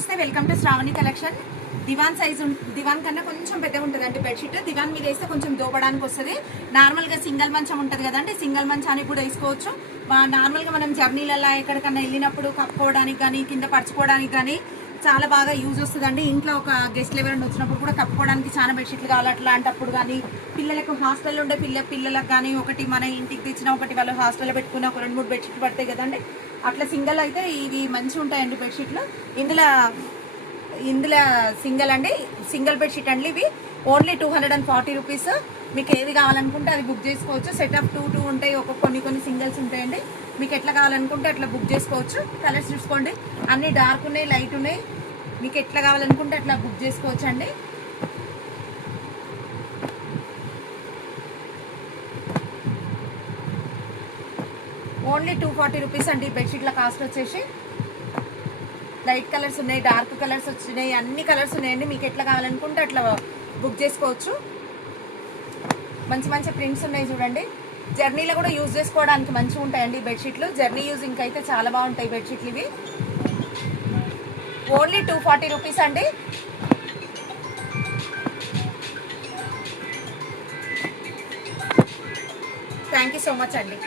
నమస్తే, welcome to Shravani collection. దివాన్ size దివాన్ కన్నా కొంచెం పెద్దగా ఉంటుంది అంటే బెడ్షీట్. దివాన్ మీద వేస్తే కొంచెం దోపడానికి వస్తుంది. నార్మల్గా సింగిల్ మంచం ఉంటుంది కదండి, సింగిల్ మంచానికి కూడా వేసుకోవచ్చు. నార్మల్గా మనం జర్నీలలో ఎక్కడికన్నా వెళ్ళినప్పుడు కప్పుకోవడానికి కానీ కింద పరుచుకోవడానికి కానీ చాలా బాగా యూజ్ వస్తుందండి. ఇంట్లో ఒక గెస్ట్లు ఎవరైనా వచ్చినప్పుడు కూడా కప్పుకోవడానికి చాలా బెడ్షీట్లు కావాలి. అట్లాంటప్పుడు కానీ పిల్లలకు హాస్టల్లో ఉండే పిల్లలకు కానీ ఒకటి మన ఇంటికి తెచ్చిన ఒకటి వాళ్ళు హాస్టల్లో పెట్టుకున్న ఒక 2-3 బెడ్షీట్లు పడతాయి కదండి. అట్లా సింగిల్ అయితే ఇవి మంచిగా ఉంటాయండి బెడ్షీట్లు. ఇందులో సింగిల్ అండి, సింగిల్ బెడ్షీట్ అండి. ఇవి ఓన్లీ 240 రూపీస్. మీకు ఏది కావాలనుకుంటే అది బుక్ చేసుకోవచ్చు. సెట్ ఆఫ్ 2 ఉంటాయి, కొన్ని సింగిల్స్ ఉంటాయండి. మీకు ఎట్లా కావాలనుకుంటే అట్లా బుక్ చేసుకోవచ్చు. కలర్స్ చూసుకోండి, అన్ని డార్క్ ఉన్నాయి, లైట్ ఉన్నాయి. మీకు ఎట్లా కావాలనుకుంటే అట్లా బుక్ చేసుకోవచ్చు అండి. ఓన్లీ 240 రూపీస్ అండి బెడ్షీట్ల కాస్ట్ వచ్చేసి. లైట్ కలర్స్ ఉన్నాయి, డార్క్ కలర్స్ వచ్చినాయి, అన్ని కలర్స్ ఉన్నాయండి. మీకు ఎట్లా కావాలనుకుంటే అట్లా బుక్ చేసుకోవచ్చు. మంచి మంచి ప్రింట్స్ ఉన్నాయి చూడండి. జర్నీలో కూడా యూజ్ చేసుకోవడానికి మంచిగా ఉంటాయండి బెడ్షీట్లు. జర్నీ యూజింగ్ అయితే చాలా బాగుంటాయి బెడ్షీట్లు ఇవి. ఓన్లీ 240 రూపీస్ అండి. థ్యాంక్ యూ సో మచ్ అండి.